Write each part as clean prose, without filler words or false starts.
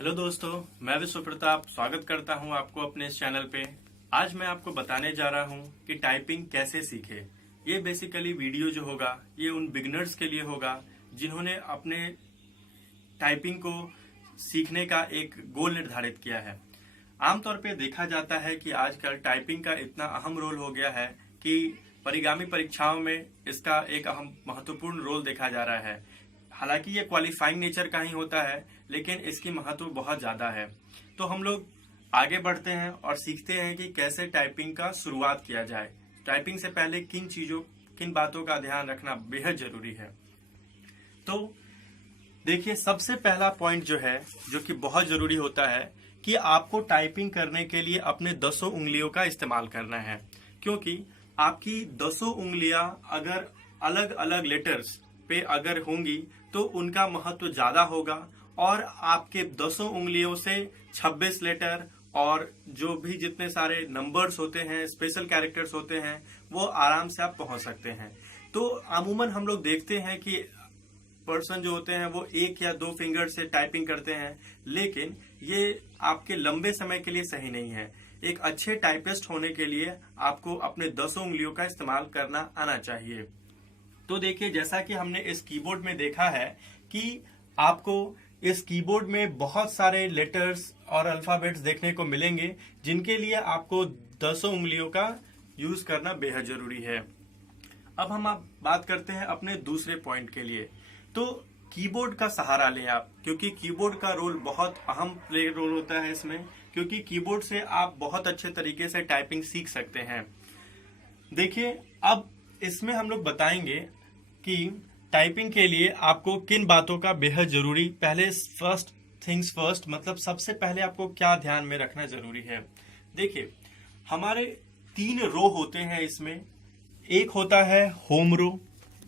Hello दोस्तों, मैं विश्व प्रताप स्वागत करता हूं आपको अपने इस चैनल पे। आज मैं आपको बताने जा रहा हूं कि टाइपिंग कैसे सीखे। ये बेसिकली वीडियो जो होगा ये उन बिगनर्स के लिए होगा जिन्होंने अपने टाइपिंग को सीखने का एक गोल निर्धारित किया है। आमतौर पे देखा जाता है कि आजकल टाइपिंग का इतना अहम रोल हो गया है कि परिगामी परीक्षाओं में इसका एक अहम महत्वपूर्ण रोल देखा जा रहा है। हालांकि ये क्वालिफाइंग नेचर का ही होता है, लेकिन इसकी महत्व बहुत ज्यादा है। तो हम लोग आगे बढ़ते हैं और सीखते हैं कि कैसे टाइपिंग का शुरुआत किया जाए। टाइपिंग से पहले किन बातों का ध्यान रखना बेहद जरूरी है। तो देखिए, सबसे पहला पॉइंट जो है, जो कि बहुत जरूरी होता है, कि आपको टाइपिंग करने के लिए अपने 10 उंगलियों का इस्तेमाल करना है। क्योंकि आपकी 10 उंगलियां अगर अलग अलग लेटर्स पे अगर होंगी तो उनका महत्व ज्यादा होगा, और आपके 10 उंगलियों से 26 लेटर और जो भी जितने सारे नंबर्स होते हैं, स्पेशल कैरेक्टर्स होते हैं, वो आराम से आप पहुंच सकते हैं। तो अमूमन हम लोग देखते हैं कि पर्सन जो होते हैं वो 1 या 2 फिंगर से टाइपिंग करते हैं, लेकिन ये आपके लंबे समय के लिए सही नहीं है। एक अच्छे टाइपिस्ट होने के लिए आपको अपने 10 उंगलियों का इस्तेमाल करना आना चाहिए। तो देखिए, जैसा कि हमने इस कीबोर्ड में देखा है कि आपको इस कीबोर्ड में बहुत सारे लेटर्स और अल्फाबेट्स देखने को मिलेंगे, जिनके लिए आपको 10 उंगलियों का यूज करना बेहद जरूरी है। अब हम बात करते हैं अपने दूसरे पॉइंट के लिए। तो कीबोर्ड का सहारा लें आप, क्योंकि कीबोर्ड का रोल बहुत अहम प्ले रोल होता है इसमें, क्योंकि कीबोर्ड से आप बहुत अच्छे तरीके से टाइपिंग सीख सकते हैं। देखिए, अब इसमें हम लोग बताएंगे कि टाइपिंग के लिए आपको किन बातों का बेहद जरूरी, पहले फर्स्ट थिंग्स फर्स्ट, मतलब सबसे पहले आपको क्या ध्यान में रखना जरूरी है। देखिए, हमारे 3 रो होते हैं इसमें। एक होता है होम रो,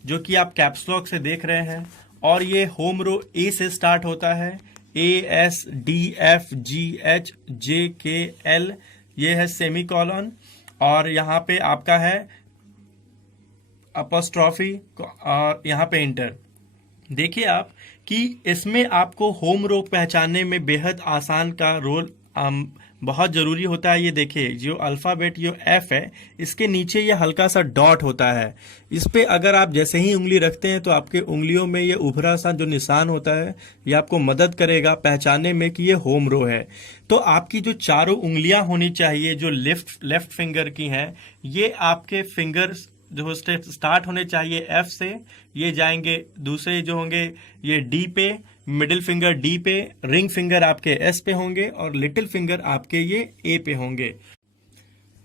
जो कि आप कैप्स लॉक से देख रहे हैं, और ये होम रो ए से स्टार्ट होता है। ASDFGHJKL, ये है सेमीकोलन, और यहाँ पे आपका है अपोस्ट्रॉफी और यहाँ पे इंटर। देखिए आप कि इसमें आपको होम रो पहचानने में बेहद आसान का रोल बहुत जरूरी होता है। ये देखिए, जो अल्फाबेट जो एफ है, इसके नीचे ये हल्का सा डॉट होता है। इस पे अगर आप जैसे ही उंगली रखते हैं तो आपके उंगलियों में ये उभरा सा जो निशान होता है, ये आपको मदद करेगा पहचानने में कि ये होम रो है। तो आपकी जो चारों उंगलियां होनी चाहिए, जो लेफ्ट फिंगर की हैं, ये आपके फिंगर्स जो स्टार्ट होने चाहिए एफ से, ये जाएंगे दूसरे जो होंगे ये डी पे, मिडिल फिंगर डी पे, रिंग फिंगर आपके एस पे होंगे, और लिटिल फिंगर आपके ये ए पे होंगे।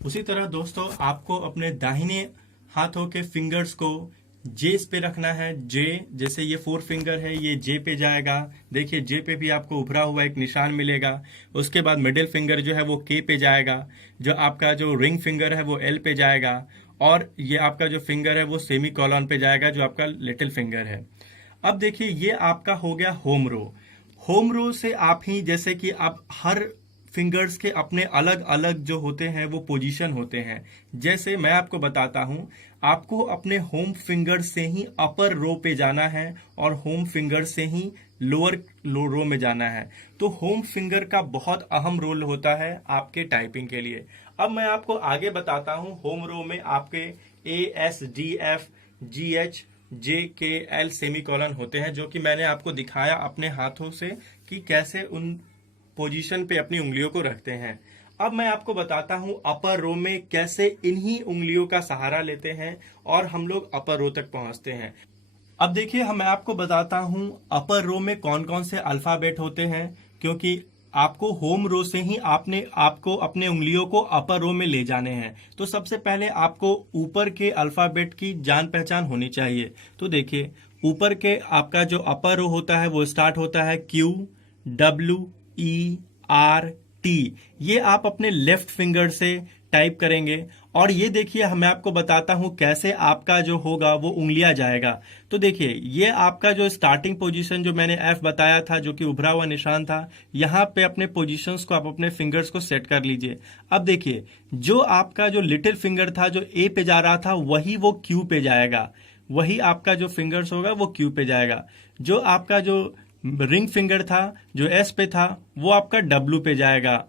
उसी तरह दोस्तों, आपको अपने दाहिने हाथों के फिंगर्स को जे पे रखना है। जे, जैसे ये 4 फिंगर है, ये जे पे जाएगा। देखिए, जे पे भी आपको उभरा हुआ एक निशान मिलेगा। उसके बाद मिडिल फिंगर जो है वो के पे जाएगा, जो आपका जो रिंग फिंगर है वो एल पे जाएगा, और ये आपका जो फिंगर है वो सेमी कॉलन पे जाएगा, जो आपका लिटिल फिंगर है। अब देखिए, ये आपका हो गया होम रो। होम रो से आप ही, जैसे कि आप हर फिंगर्स के अपने अलग अलग जो होते हैं वो पोजीशन होते हैं। जैसे मैं आपको बताता हूं, आपको अपने होम फिंगर से ही अपर रो पे जाना है, और होम फिंगर से ही लोअर रो में जाना है। तो होम फिंगर का बहुत अहम रोल होता है आपके टाइपिंग के लिए। अब मैं आपको आगे बताता हूं, होम रो में आपके ASDFGHJKL सेमीकोलन होते हैं, जो कि मैंने आपको दिखाया अपने हाथों से कि कैसे उन पोजीशन पे अपनी उंगलियों को रखते हैं। अब मैं आपको बताता हूं अपर रो में कैसे इन्हीं उंगलियों का सहारा लेते हैं और हम लोग अपर रो तक पहुंचते हैं। अब देखिए, मैं आपको बताता हूं अपर रो में कौन कौन से अल्फाबेट होते हैं, क्योंकि आपको होम रो से ही आपको अपने उंगलियों को अपर रो में ले जाने हैं। तो सबसे पहले आपको ऊपर के अल्फाबेट की जान पहचान होनी चाहिए। तो देखिए, ऊपर के आपका जो अपर रो होता है वो स्टार्ट होता है QWERT। ये आप अपने लेफ्ट फिंगर से टाइप करेंगे, और ये देखिए, मैं आपको बताता हूं कैसे आपका जो होगा वो उंगलियां जाएगा। तो देखिए, ये आपका जो स्टार्टिंग पोजीशन जो मैंने एफ बताया था, जो कि उभरा हुआ निशान था, यहाँ पे अपने पोजीशंस को आप अपने फिंगर्स को सेट कर लीजिए। अब देखिए, जो आपका जो लिटिल फिंगर था जो ए पे जा रहा था, वही वो क्यू पे जाएगा। वही आपका जो फिंगर्स होगा वो क्यू पे जाएगा। जो आपका जो रिंग फिंगर था जो एस पे था वो आपका डब्ल्यू पे जाएगा।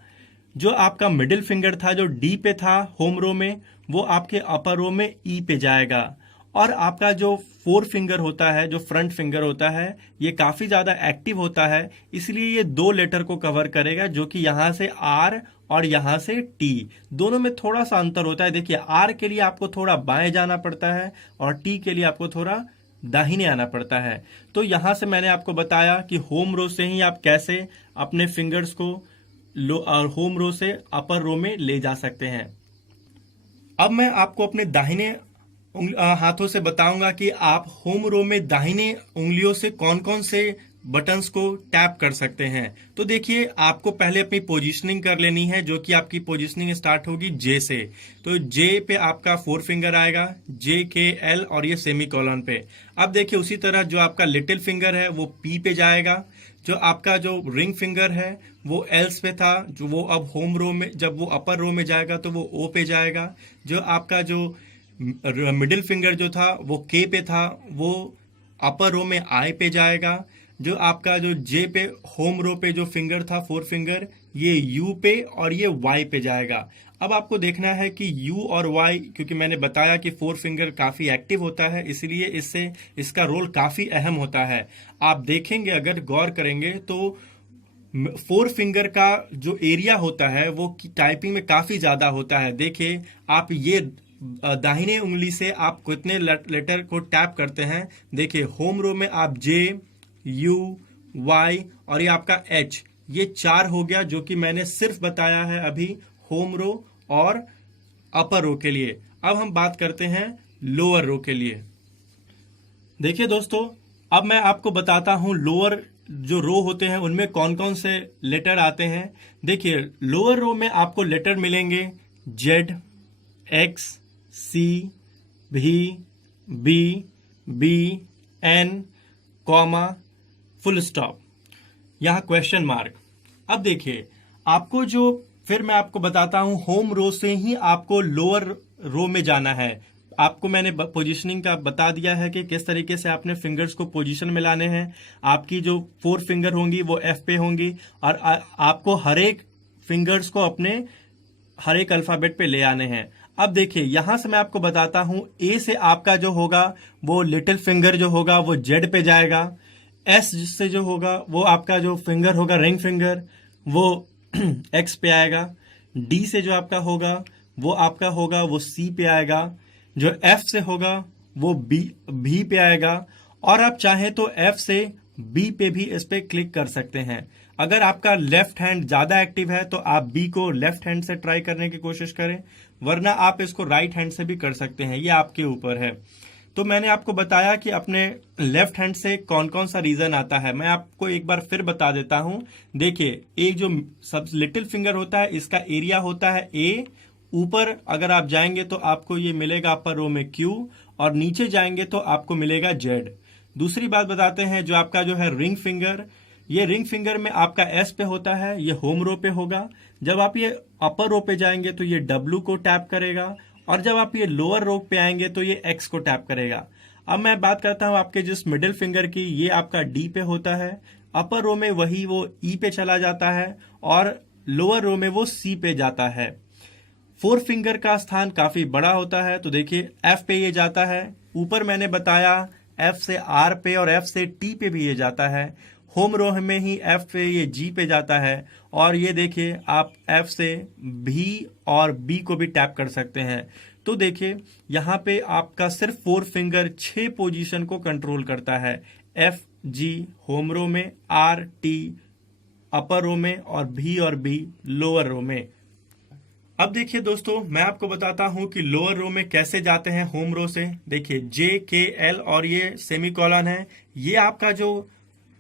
जो आपका मिडिल फिंगर था जो डी पे था होम रो में, वो आपके अपर रो में ई पे जाएगा। और आपका जो फोर फिंगर होता है, जो फ्रंट फिंगर होता है, ये काफी ज्यादा एक्टिव होता है, इसलिए ये दो लेटर को कवर करेगा, जो कि यहां से आर और यहां से टी। दोनों में थोड़ा सा अंतर होता है। देखिए, आर के लिए आपको थोड़ा बाएं जाना पड़ता है और टी के लिए आपको थोड़ा दाहिने आना पड़ता है। तो यहां से मैंने आपको बताया कि होम रो से ही आप कैसे अपने फिंगर्स को होम रो से अपर रो में ले जा सकते हैं। अब मैं आपको अपने दाहिने हाथों से बताऊंगा कि आप होम रो में दाहिने उंगलियों से कौन कौन से बटन्स को टैप कर सकते हैं। तो देखिए, आपको पहले अपनी पोजीशनिंग कर लेनी है, जो कि आपकी पोजीशनिंग स्टार्ट होगी जे से। तो जे पे आपका फोर फिंगर आएगा, जे के एल और ये सेमी कॉलन पे। अब देखिए, उसी तरह जो आपका लिटिल फिंगर है वो पी पे जाएगा। जो आपका जो रिंग फिंगर है वो एल्स पे था, जो वो अब होम रो में, जब वो अपर रो में जाएगा तो वो ओ पे जाएगा। जो आपका जो मिडिल फिंगर जो था वो के पे था, वो अपर रो में आई पे जाएगा। जो आपका जो जे पे होम रो पे जो फिंगर था फोर फिंगर, ये यू पे और ये वाई पे जाएगा। अब आपको देखना है कि यू और वाई, क्योंकि मैंने बताया कि फोर फिंगर काफी एक्टिव होता है, इसलिए इससे इसका रोल काफी अहम होता है। आप देखेंगे, अगर गौर करेंगे तो फोर फिंगर का जो एरिया होता है वो टाइपिंग में काफी ज्यादा होता है। देखिए, आप ये दाहिने उंगली से आप कितने लेटर को टैप करते हैं। देखिए, होम रो में आप जे, यू, वाई और ये आपका एच, ये चार हो गया, जो कि मैंने सिर्फ बताया है अभी होम रो और अपर रो के लिए। अब हम बात करते हैं लोअर रो के लिए। देखिए दोस्तों, अब मैं आपको बताता हूं लोअर जो रो होते हैं उनमें कौन कौन से लेटर आते हैं। देखिए, लोअर रो में आपको लेटर मिलेंगे Z, X, C, V, B, B, N, comma, full stop, यहां क्वेश्चन मार्क। अब देखिए, आपको जो, फिर मैं आपको बताता हूं, होम रो से ही आपको लोअर रो में जाना है। आपको मैंने पोजीशनिंग का बता दिया है कि किस तरीके से आपने फिंगर्स को पोजीशन में लाने हैं। आपकी जो फोर फिंगर होंगी वो एफ पे होंगी और आपको हर एक फिंगर्स को अपने हर एक अल्फाबेट पे ले आने हैं। अब देखिए, यहां से मैं आपको बताता हूं, ए से आपका जो होगा वो लिटिल फिंगर जो होगा वो जेड पे जाएगा। एस से जो होगा वो आपका जो फिंगर होगा रिंग फिंगर, वो एक्स पे आएगा। डी से जो आपका होगा वो आपका होगा वो सी पे आएगा। जो एफ से होगा वो भी पे आएगा। और आप चाहें तो एफ से बी पे भी इस पे क्लिक कर सकते हैं। अगर आपका लेफ्ट हैंड ज्यादा एक्टिव है तो आप बी को लेफ्ट हैंड से ट्राई करने की कोशिश करें, वरना आप इसको राइट हैंड से भी कर सकते हैं, ये आपके ऊपर है। तो मैंने आपको बताया कि अपने लेफ्ट हैंड से कौन कौन सा रीजन आता है। मैं आपको एक बार फिर बता देता हूं। देखिए, एक जो सब लिटिल फिंगर होता है इसका एरिया होता है ए। ऊपर अगर आप जाएंगे तो आपको ये मिलेगा अपर रो में क्यू, और नीचे जाएंगे तो आपको मिलेगा जेड। दूसरी बात बताते हैं, जो आपका जो है रिंग फिंगर, ये रिंग फिंगर में आपका एस पे होता है, ये होम रो पे होगा। जब आप ये अपर रो पे जाएंगे तो ये डब्ल्यू को टैप करेगा, और जब आप ये लोअर रो पे आएंगे तो ये एक्स को टैप करेगा। अब मैं बात करता हूं आपके जिस मिडिल फिंगर की, ये आपका डी पे होता है। अपर रो में वही वो ई पे चला जाता है और लोअर रो में वो सी पे जाता है। फोर फिंगर का स्थान काफी बड़ा होता है, तो देखिए एफ पे ये जाता है। ऊपर मैंने बताया एफ से आर पे और एफ से टी पे भी ये जाता है। होम रो में ही एफ पे ये जी पे जाता है। और ये देखिए, आप एफ से भी और बी को भी टैप कर सकते हैं। तो देखिए, यहाँ पे आपका सिर्फ फोर फिंगर 6 पोजीशन को कंट्रोल करता है। एफ जी होम रो में, आर टी अपर रो में, और बी लोअर रो में। अब देखिए दोस्तों, मैं आपको बताता हूं कि लोअर रो में कैसे जाते हैं होम रो से। देखिए, जे के एल और ये सेमी कॉलन है। ये आपका जो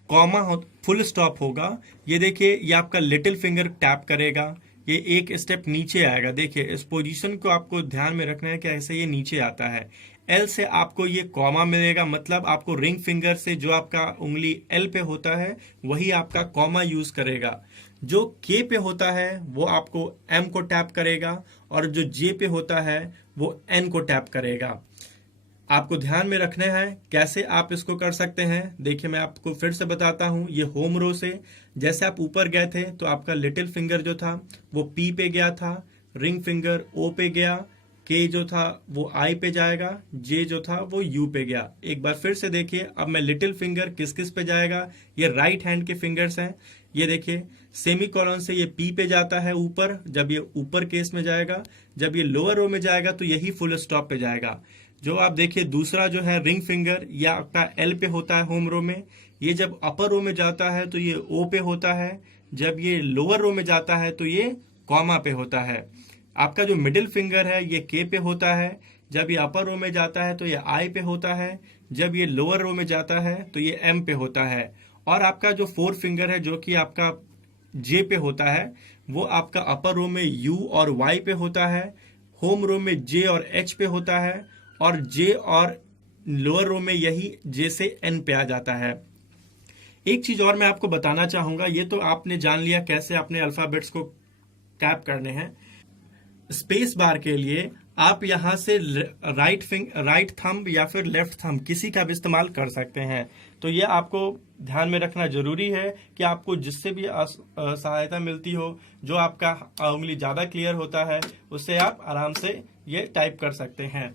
कॉमा फुल स्टॉप होगा, ये देखिए, ये आपका लिटिल फिंगर टैप करेगा, ये एक स्टेप नीचे आएगा। देखिए, इस पोजीशन को आपको ध्यान में रखना है कि ऐसे ये नीचे आता है। एल से आपको ये कॉमा मिलेगा, मतलब आपको रिंग फिंगर से जो आपका उंगली एल पे होता है वही आपका कॉमा यूज करेगा। जो के पे होता है वो आपको एम को टैप करेगा, और जो जे पे होता है वो एन को टैप करेगा। आपको ध्यान में रखना है कैसे आप इसको कर सकते हैं। देखिए मैं आपको फिर से बताता हूं। ये होम रो से जैसे आप ऊपर गए थे तो आपका लिटिल फिंगर जो था वो पी पे गया था, रिंग फिंगर ओ पे गया, के जो था वो आई पे जाएगा, जे जो था वो यू पे गया। एक बार फिर से देखिए, अब मैं लिटिल फिंगर किस किस पे जाएगा। ये राइट हैंड के फिंगर्स हैं। ये देखिए सेमी कॉलन से ये पी पे जाता है ऊपर, जब ये ऊपर केस में जाएगा। जब ये लोअर रो में जाएगा तो यही फुल स्टॉप पे जाएगा। जो आप देखिए दूसरा जो है रिंग फिंगर, या आपका एल पे होता है होम रो में। ये जब अपर रो में जाता है तो ये ओ पे होता है। जब ये लोअर रो में जाता है तो ये कॉमा पे होता है। आपका जो मिडिल फिंगर है ये के पे होता है। जब ये अपर रो में जाता है तो ये आई पे होता है। जब ये लोअर रो में जाता है तो ये एम पे होता है। और आपका जो फोर्थ फिंगर है जो कि आपका जे पे होता है, वो आपका अपर रो में यू और वाई पे होता है, होम रो में जे और एच पे होता है, और जे और लोअर रो में यही जे से एन पे आ जाता है। एक चीज और मैं आपको बताना चाहूंगा। ये तो आपने जान लिया कैसे अपने अल्फाबेट्स को टैप करने हैं। स्पेस बार के लिए आप यहां से राइट थंब या फिर लेफ्ट थंब किसी का भी इस्तेमाल कर सकते हैं। तो ये आपको ध्यान में रखना जरूरी है कि आपको जिससे भी सहायता मिलती हो, जो आपका उंगली ज्यादा क्लियर होता है, उससे आप आराम से ये टाइप कर सकते हैं।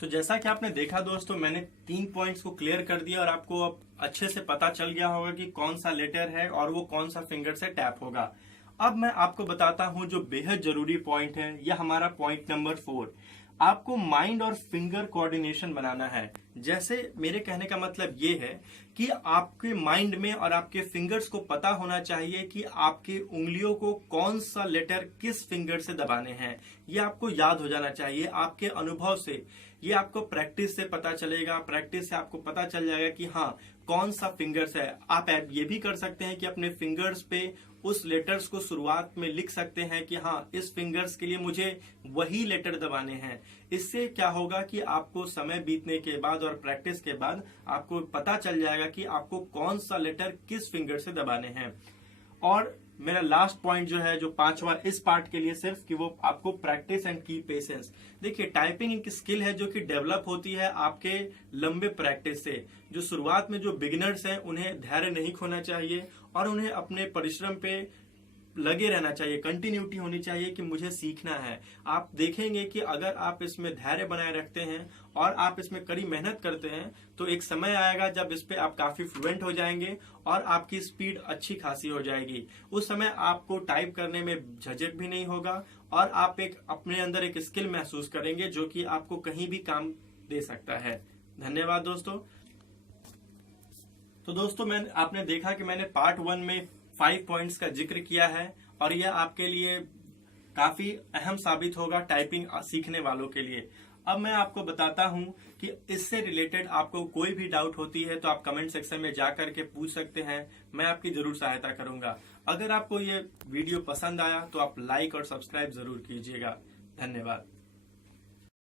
तो जैसा कि आपने देखा दोस्तों, मैंने 3 पॉइंट्स को क्लियर कर दिया और आपको अब अच्छे से पता चल गया होगा कि कौन सा लेटर है और वो कौन सा फिंगर से टैप होगा। अब मैं आपको बताता हूं जो बेहद जरूरी पॉइंट है, यह हमारा पॉइंट नंबर 4। आपको माइंड और फिंगर कोऑर्डिनेशन बनाना है। जैसे मेरे कहने का मतलब ये है कि आपके माइंड में और आपके फिंगर्स को पता होना चाहिए कि आपके उंगलियों को कौन सा लेटर किस फिंगर से दबाने हैं। ये आपको याद हो जाना चाहिए आपके अनुभव से। ये आपको प्रैक्टिस से पता चलेगा। प्रैक्टिस से आपको पता चल जाएगा कि हाँ कौन सा फिंगर्स है। आप ये भी कर सकते हैं कि अपने फिंगर्स पे उस लेटर्स को शुरुआत में लिख सकते हैं कि हाँ इस फिंगर्स के लिए मुझे वही लेटर दबाने हैं। इससे क्या होगा कि आपको समय बीतने के बाद और प्रैक्टिस के बाद आपको पता चल जाएगा कि आपको कौन सा लेटर किस फिंगर से दबाने हैं। और मेरा लास्ट पॉइंट जो है, जो 5वां इस पार्ट के लिए सिर्फ, कि वो आपको प्रैक्टिस एंड की पेशेंस। देखिए टाइपिंग एक स्किल है जो कि डेवलप होती है आपके लंबे प्रैक्टिस से। जो शुरुआत में जो बिगिनर्स हैं उन्हें धैर्य नहीं खोना चाहिए और उन्हें अपने परिश्रम पे लगे रहना चाहिए। कंटिन्यूटी होनी चाहिए कि मुझे सीखना है। आप देखेंगे कि अगर आप इसमें धैर्य बनाए रखते हैं और आप इसमें कड़ी मेहनत करते हैं तो एक समय आएगा जब इस पे आप काफी फ्लुएंट हो जाएंगे और आपकी स्पीड अच्छी खासी हो जाएगी। उस समय आपको टाइप करने में झिझक भी नहीं होगा और आप एक अपने अंदर एक स्किल महसूस करेंगे जो कि आपको कहीं भी काम दे सकता है। धन्यवाद दोस्तों। तो दोस्तों आपने देखा कि मैंने पार्ट 1 में 5 पॉइंट्स का जिक्र किया है और यह आपके लिए काफी अहम साबित होगा टाइपिंग सीखने वालों के लिए। अब मैं आपको बताता हूं कि इससे रिलेटेड आपको कोई भी डाउट होती है तो आप कमेंट सेक्शन में जाकर के पूछ सकते हैं। मैं आपकी जरूर सहायता करूंगा। अगर आपको ये वीडियो पसंद आया तो आप लाइक और सब्सक्राइब जरूर कीजिएगा। धन्यवाद।